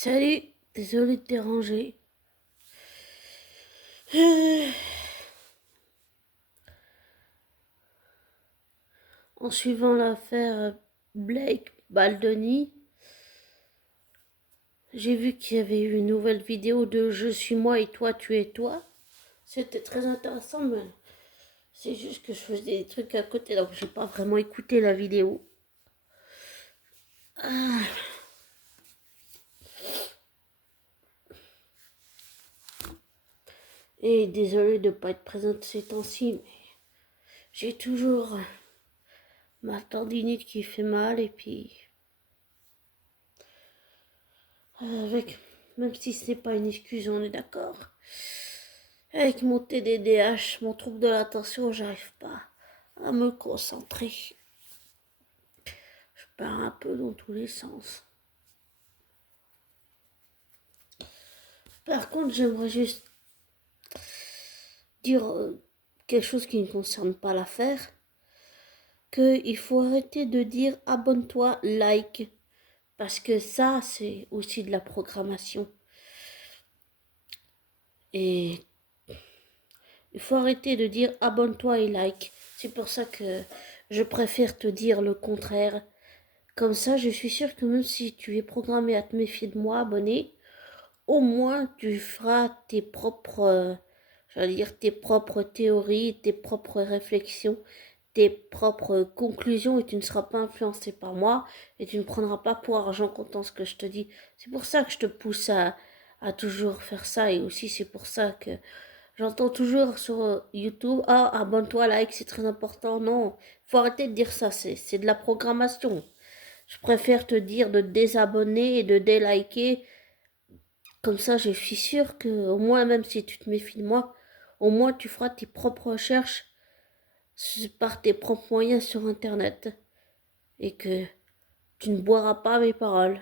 Salut, désolé de te déranger. Euh, En suivant l'affaire Blake Baldoni, j'ai vu qu'il y avait eu une nouvelle vidéo de Je suis moi et toi tu es toi. C'était très intéressant, mais c'est juste que je faisais des trucs à côté, donc j'ai pas vraiment écouté la vidéo. Ah, et désolé de pas être présente ces temps-ci, mais j'ai toujours ma tendinite qui fait mal et puis avec, même si ce n'est pas une excuse, on est d'accord. Avec mon TDDH, mon trouble de l'attention, j'arrive pas à me concentrer. Je pars un peu dans tous les sens. Par contre, j'aimerais juste dire quelque chose qui ne concerne pas l'affaire, qu'il faut arrêter de dire abonne-toi, like, parce que ça, c'est aussi de la programmation. Et il faut arrêter de dire abonne-toi et like. C'est pour ça que je préfère te dire le contraire. Comme ça, je suis sûre que même si tu es programmé à te méfier de moi, abonné, au moins tu feras tes propres, j'allais dire tes propres théories, tes propres réflexions, tes propres conclusions et tu ne seras pas influencé par moi et tu ne prendras pas pour argent comptant ce que je te dis. C'est pour ça que je te pousse à toujours faire ça et aussi c'est pour ça que j'entends toujours sur YouTube, ah, abonne-toi, like, c'est très important. Non, faut arrêter de dire ça, c'est de la programmation. Je préfère te dire de te désabonner et de déliker. Comme ça, je suis sûre que, au moins, même si tu te méfies de moi, au moins tu feras tes propres recherches par tes propres moyens sur Internet. Et que tu ne boiras pas mes paroles.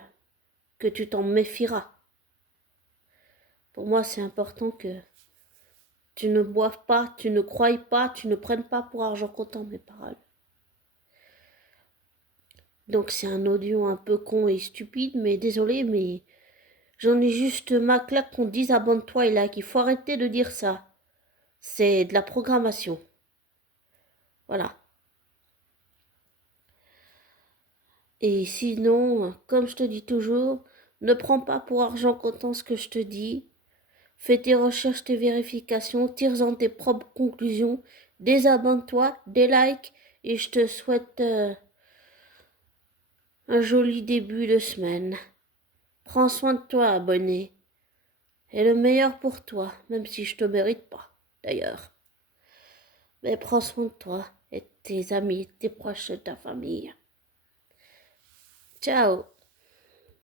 Que tu t'en méfieras. Pour moi, c'est important que tu ne boives pas, tu ne croies pas, tu ne prennes pas pour argent comptant mes paroles. Donc c'est un audio un peu con et stupide, mais désolé, mais j'en ai juste ma claque qu'on dise abonne-toi et like. Il faut arrêter de dire ça. C'est de la programmation. Voilà. Et sinon, comme je te dis toujours, ne prends pas pour argent comptant ce que je te dis. Fais tes recherches, tes vérifications, tire-en tes propres conclusions. Désabonne-toi, délikes et je te souhaite un joli début de semaine. Prends soin de toi, abonné. Et le meilleur pour toi, même si je te mérite pas, d'ailleurs. Mais prends soin de toi et de tes amis, tes proches, de ta famille. Ciao.